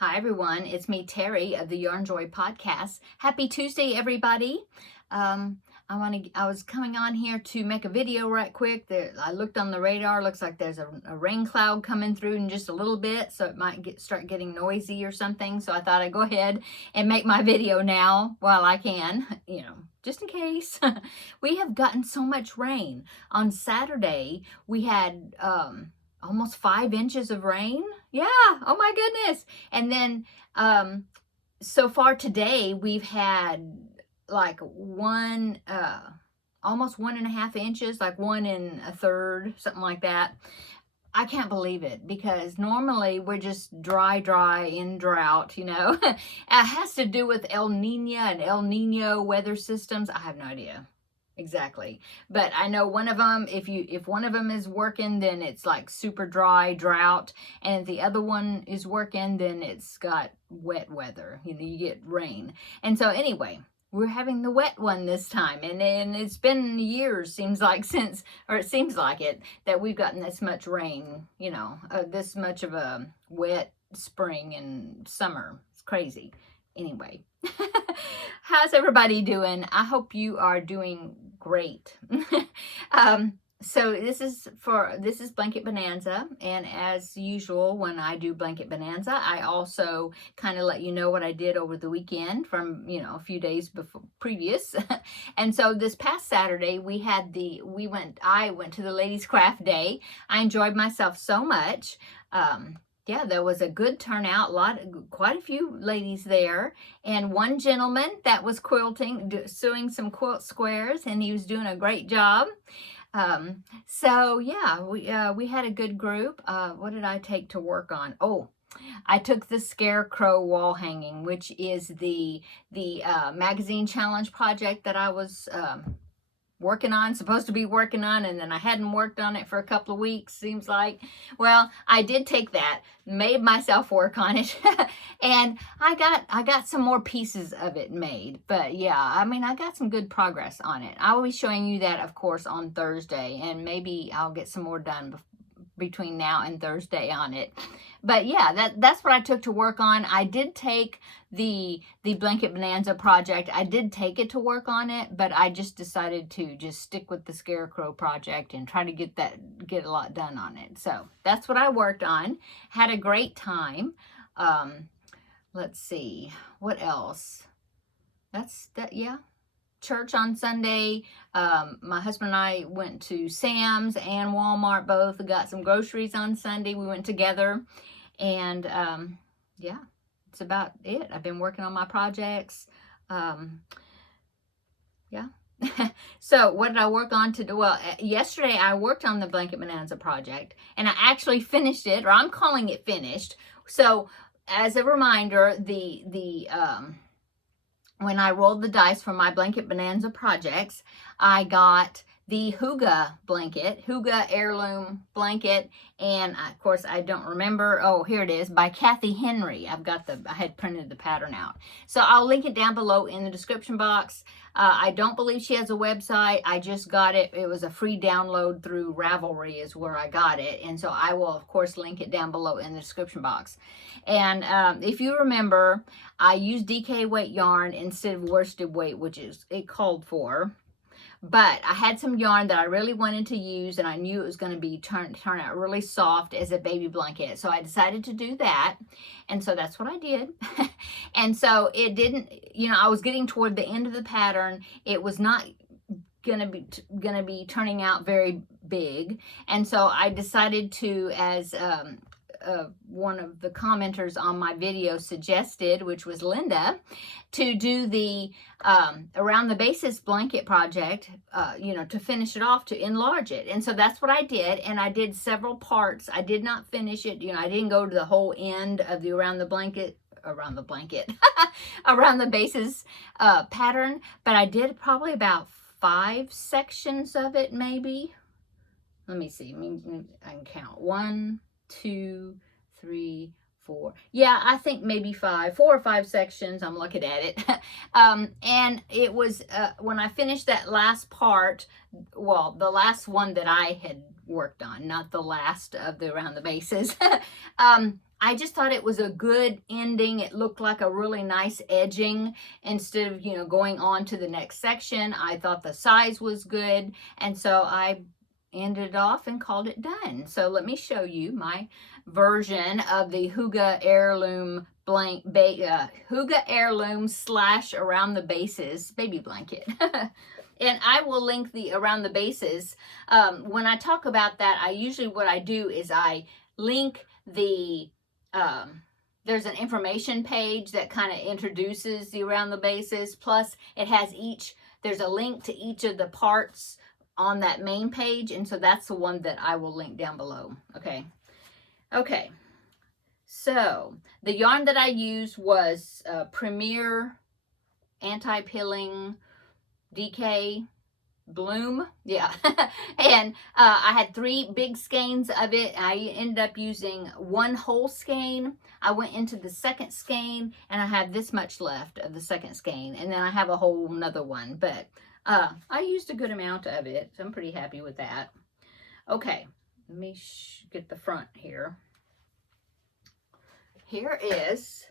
Hi everyone, it's me Terri of the Yarnjoy podcast. Happy Tuesday, everybody. I was coming on here to make a video right quick. I looked on the radar. Looks like there's a rain cloud coming through in just a little bit, so it might start getting noisy or something. So I thought I'd go ahead and make my video now while I can, just in case. We have gotten so much rain. On Saturday, we had almost 5 inches of rain. Yeah, oh my goodness. And then so far today we've had like almost 1.5 inches, like 1 1/3, something like that. I can't believe it, because normally we're just dry in drought, It has to do with El Nino and El Nino weather systems. I have no idea exactly, but I know one of them, if one of them is working, then it's like super dry drought, and if the other one is working, then it's got wet weather, you get rain. And so anyway, we're having the wet one this time, and it's been years, seems like it seems like it, that we've gotten this much rain, this much of a wet spring and summer. It's crazy. Anyway, how's everybody doing? I hope you are doing great. So this is Blanket Bonanza, and as usual, when I do Blanket Bonanza, I also kind of let you know what I did over the weekend from a few days before previous. And so this past Saturday I went to the Ladies Craft Day. I enjoyed myself so much. Yeah, there was a good turnout, quite a few ladies there, and one gentleman that was sewing some quilt squares, and he was doing a great job. So yeah, we had a good group. What did I take to work on? Oh, I took the Scarecrow wall hanging, which is the magazine challenge project that I was supposed to be working on, and then I hadn't worked on it for a couple of weeks, seems like. Well, I did take that, made myself work on it, and I got some more pieces of it made. But yeah, I got some good progress on it. I will be showing you that, of course, on Thursday, and maybe I'll get some more done between now and Thursday on it. But yeah, that's what I took to work on. I did take the Blanket Bonanza project. I did take it to work on it, but I just decided to just stick with the Scarecrow project and try to get a lot done on it. So that's what I worked on. Had a great time. Let's see, what else? Yeah. Church on Sunday. My husband and I went to Sam's and Walmart, both got some groceries on Sunday. We went together, and yeah, that's about it. I've been working on my projects. Yeah. So what did I work on today? Well, yesterday I worked on the Blanket Bonanza project, and I actually finished it, or I'm calling it finished. So as a reminder, when I rolled the dice for my Blanket Bonanza projects, I got the Hygge blanket, Hygge heirloom blanket, and of course I don't remember. Oh, here it is, by Kathy Henry. I had printed the pattern out. So I'll link it down below in the description box. I don't believe she has a website. I just got it. It was a free download through Ravelry is where I got it. And so I will, of course, link it down below in the description box. And if you remember, I used DK weight yarn instead of worsted weight, which is it called for. But I had some yarn that I really wanted to use, and I knew it was going to be turn out really soft as a baby blanket. So I decided to do that. And so that's what I did. And so it didn't, I was getting toward the end of the pattern. It was not gonna be turning out very big. And so I decided to, as one of the commenters on my video suggested, which was Linda, to do the around the basis blanket project, to finish it off, to enlarge it. And so that's what I did, and I did several parts. I did not finish it, I didn't go to the whole end of the around the basis pattern, but I did probably about 5 sections of it, maybe. Let me see, I can count. 1, 2, 3, 4. Yeah, I think maybe 4 or 5 sections. I'm looking at it. And it was when I finished that last part, well, the last one that I had worked on, not the last of the around the bases. I just thought it was a good ending. It looked like a really nice edging instead of, you know, going on to the next section. I thought the size was good, and so I ended it off and called it done. So let me show you my version of the Hygge heirloom Hygge heirloom / around the bases baby blanket. And I will link the around the bases. When I talk about that, I usually, what I do is I link the, there's an information page that kind of introduces the around the bases. Plus it has there's a link to each of the parts on that main page. And so that's the one that I will link down below. Okay. Okay. So the yarn that I used was Premier Anti-Pilling DK Bloom. Yeah. And I had 3 big skeins of it. I ended up using 1 whole skein. I went into the second skein and I have this much left of the second skein. And then I have a whole another one. But I used a good amount of it. So I'm pretty happy with that. Okay. Let me get the front here. Here is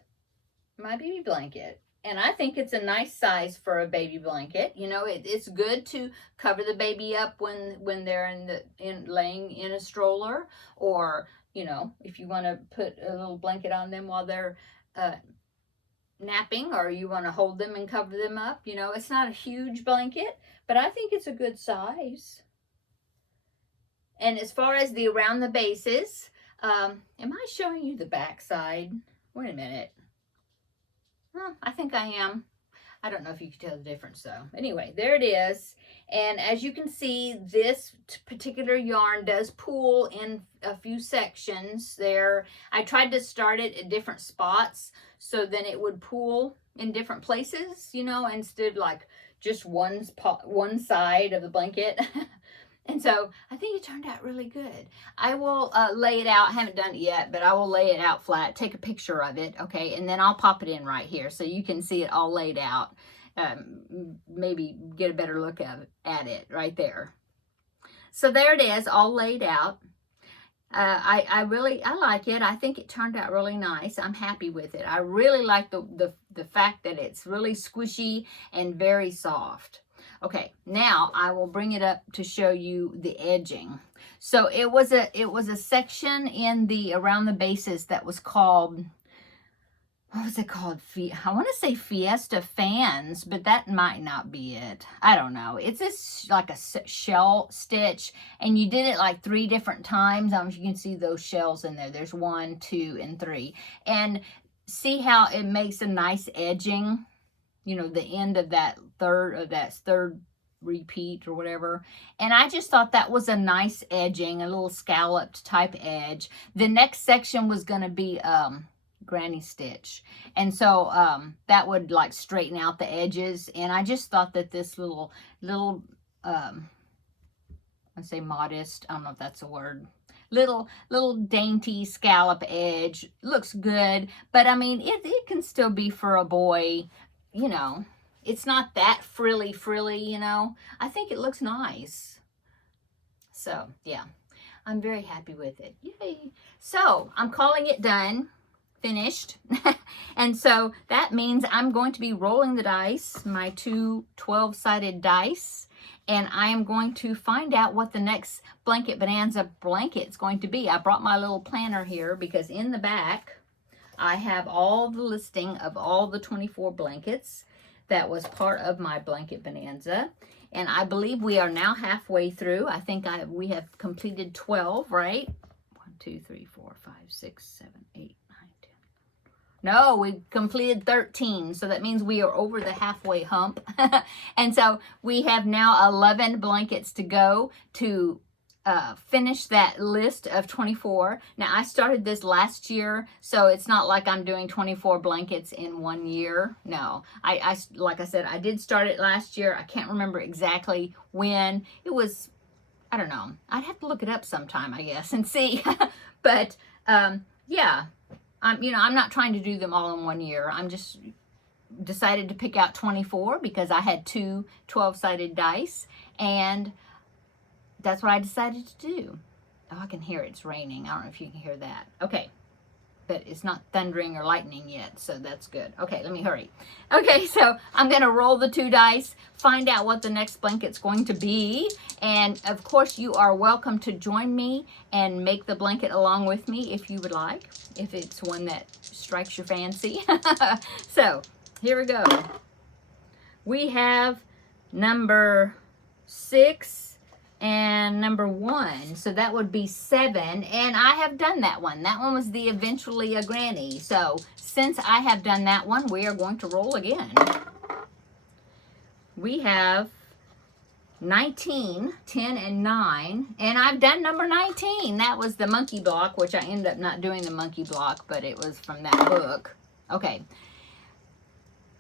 my baby blanket. And I think it's a nice size for a baby blanket. You know, it's good to cover the baby up when they're laying in a stroller, or, you know, if you want to put a little blanket on them while they're napping, or you want to hold them and cover them up. You know, it's not a huge blanket, but I think it's a good size. And as far as the around the bases, am I showing you the back side? Wait a minute. I think I am. I don't know if you can tell the difference though. Anyway, there it is. And as you can see, this particular yarn does pool in a few sections there. I tried to start it at different spots so then it would pool in different places, you know, instead of like just one side of the blanket. And so I think it turned out really good. I will lay it out. I haven't done it yet, but I will lay it out flat, take a picture of it, okay? And then I'll pop it in right here so you can see it all laid out. Maybe get a better look at it right there. So there it is, all laid out. I like it. I think it turned out really nice. I'm happy with it. I really like the fact that it's really squishy and very soft. Okay, now I will bring it up to show you the edging. So it was a section in the around the bases that was called, what was it called? I want to say Fiesta Fans, but that might not be it. I don't know. It's this like a shell stitch, and you did it like 3 different times. You can see those shells in there. There's 1, 2, and 3. And see how it makes a nice edging? You know, the end of that third repeat or whatever. And I just thought that was a nice edging, a little scalloped type edge. The next section was going to be granny stitch. And so that would like straighten out the edges. And I just thought that this little I'd say modest, I don't know if that's a word, little dainty scallop edge looks good. But I mean, it can still be for a boy. You know, it's not that frilly, you know. I think it looks nice. So, yeah, I'm very happy with it. Yay. So, I'm calling it done, finished. And so, that means I'm going to be rolling the dice, my 2 12-sided dice. And I am going to find out what the next Blanket Bonanza blanket is going to be. I brought my little planner here because in the back, I have all the listing of all the 24 blankets that was part of my Blanket Bonanza. And I believe we are now halfway through. I think we have completed 12, right? 1, 2, 3, 4, 5, 6, 7, 8, 9, 10. No, we completed 13. So that means we are over the halfway hump. And so we have now 11 blankets to go to finish that list of 24. Now, I started this last year, so it's not like I'm doing 24 blankets in 1 year. No, like I said, I did start it last year. I can't remember exactly when. It was, I don't know. I'd have to look it up sometime, I guess, and see. But, yeah, I'm not trying to do them all in 1 year. I'm just decided to pick out 24 because I had 2 12-sided dice, and that's what I decided to do. Oh, I can hear it's raining. I don't know if you can hear that. Okay. But it's not thundering or lightning yet, so that's good. Okay, let me hurry. Okay, so I'm going to roll the 2 dice, find out what the next blanket's going to be, and of course you are welcome to join me and make the blanket along with me if you would like, if it's one that strikes your fancy. So, here we go. We have number 6 and number 1, so that would be 7, and I have done that one. That one was the Eventually a Granny. So since I have done that one, we are going to roll again. We have 19, 10, and 9, and I've done number 19. That was the monkey block, which I ended up not doing the monkey block, but it was from that book. Okay,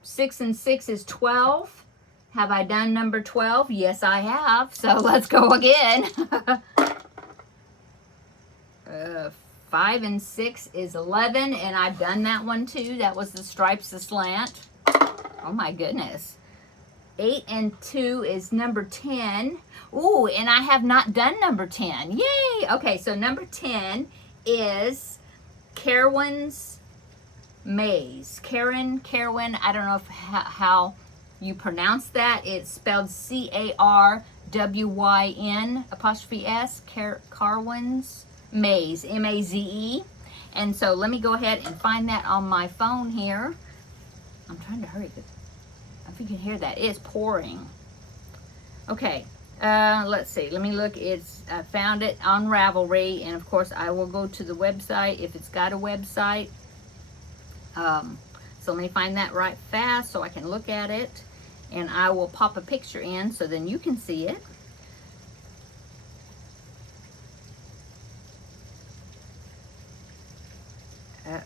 6 and 6 is 12. Have I done number 12? Yes, I have. So let's go again. 5 and 6 is 11, and I've done that one too. That was the Stripes Aslant. Oh my goodness. 8 and 2 is number 10. Ooh, and I have not done number 10. Yay! Okay, so number 10 is Carwyn's Maze. Carwyn, I don't know if how you pronounce that. It's spelled C-A-R-W-Y-N'(S), Carwyn's Maze, M-A-Z-E. And so let me go ahead and find that on my phone here. I'm trying to hurry. If you can hear that, it's pouring. Okay, let's see. Let me look. I found it on Ravelry, and of course I will go to the website if it's got a website. So let me find that right fast so I can look at it, and I will pop a picture in so then you can see it.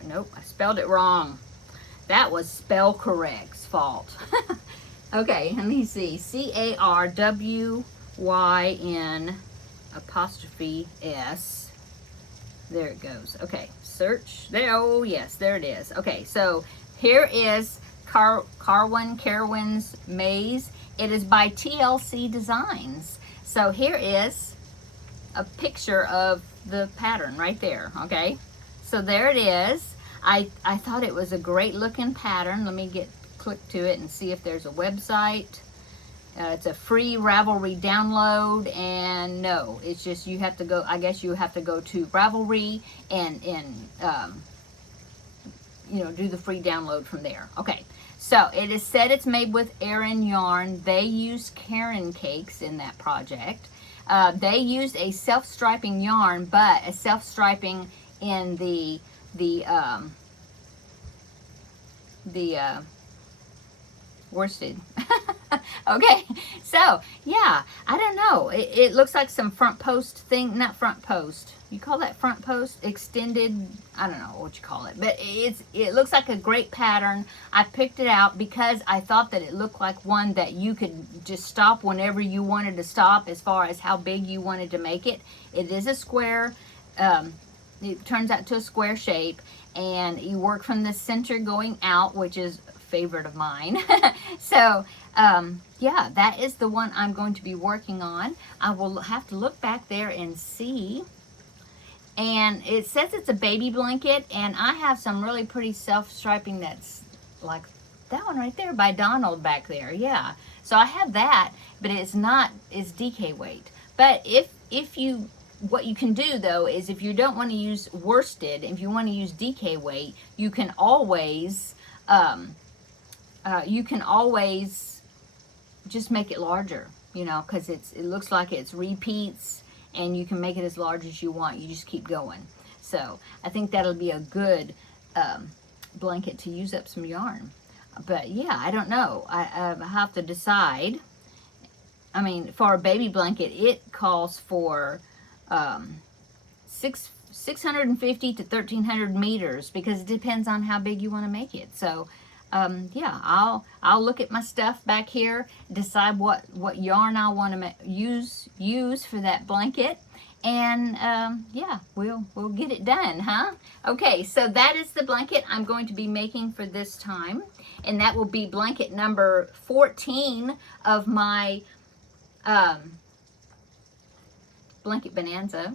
Nope, I spelled it wrong. That was Spell Correct's fault. Okay, let me see. C-A-R-W-Y-N'(S). There it goes. Okay, search. There, oh yes, there it is. Okay, so here is Carwyn's Maze. It is by TLC Designs. So here is a picture of the pattern right there, okay? So there it is. I thought it was a great looking pattern. Let me click to it and see if there's a website. It's a free Ravelry download, and no, it's just you have to go, I guess you have to go to Ravelry and you know, do the free download from there. Okay, so it is said it's made with Aran yarn. They used Caron cakes in that project. They used a self-striping yarn, but a self-striping in the worsted. Okay, so yeah, I don't know. It looks like some front post thing, not front post. You call that front post? Extended, I don't know what you call it, but it looks like a great pattern. I picked it out because I thought that it looked like one that you could just stop whenever you wanted to stop as far as how big you wanted to make it. It is a square, it turns out to a square shape, and you work from the center going out, which is a favorite of mine. So yeah, that is the one I'm going to be working on. I will have to look back there and see. And it says it's a baby blanket, and I have some really pretty self-striping that's like that one right there by Donald back there. Yeah, so I have that, but it's DK weight. But if you, what you can do though is if you don't want to use worsted, if you want to use DK weight, you can always just make it larger, you know, because it looks like it's repeats, and you can make it as large as you want. You just keep going. So I think that'll be a good blanket to use up some yarn. But yeah, I don't know. I have to decide. I mean, for a baby blanket, it calls for 650 to 1,300 meters because it depends on how big you want to make it. So yeah, I'll look at my stuff back here, decide what yarn I want to use for that blanket, and yeah, we'll get it done, huh? Okay, so that is the blanket I'm going to be making for this time, and that will be blanket number 14 of my blanket bonanza.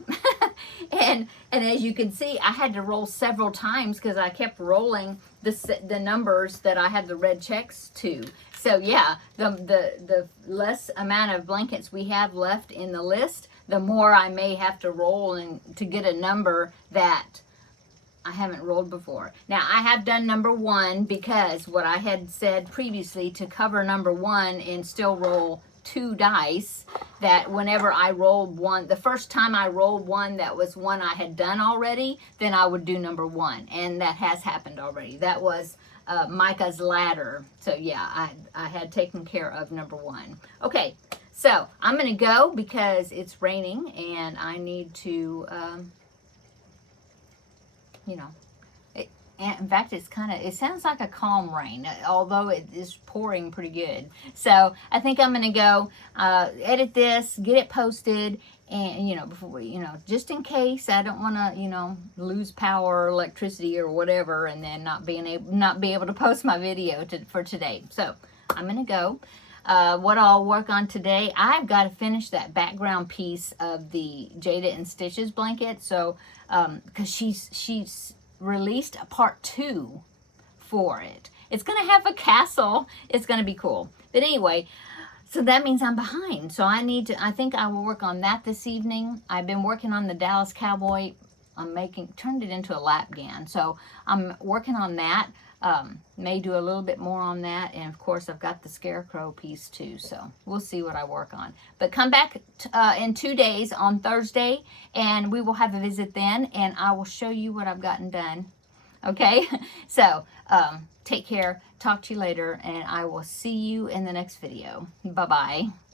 and as you can see, I had to roll several times because I kept rolling the numbers that I had the red checks to. So yeah, the less amount of blankets we have left in the list, the more I may have to roll and to get a number that I haven't rolled before. Now, I have done number 1 because what I had said previously to cover number 1 and still roll 2 dice, that whenever I rolled one, the first time I rolled one that was one I had done already, then I would do number 1. And that has happened already. That was Micah's ladder. So yeah, I had taken care of number 1. Okay, so I'm going to go because it's raining and I need to... you know, in fact, it sounds like a calm rain, although it is pouring pretty good. So I think I'm going to go edit this, get it posted, and, before just in case I don't want to, lose power or electricity or whatever, and then not be able to post my video for today. So I'm going to go. What I'll work on today, I've got to finish that background piece of the Jada and Stitches blanket. So, because she's released a part 2 for it. It's going to have a castle. It's going to be cool. But anyway, so that means I'm behind. So I think I will work on that this evening. I've been working on the Dallas Cowboy. Turned it into a lap gown. So I'm working on that. May do a little bit more on that, and of course I've got the scarecrow piece too, so we'll see what I work on. But come back in 2 days on Thursday, and we will have a visit then, and I will show you what I've gotten done. Okay, so take care, talk to you later, and I will see you in the next video. Bye bye.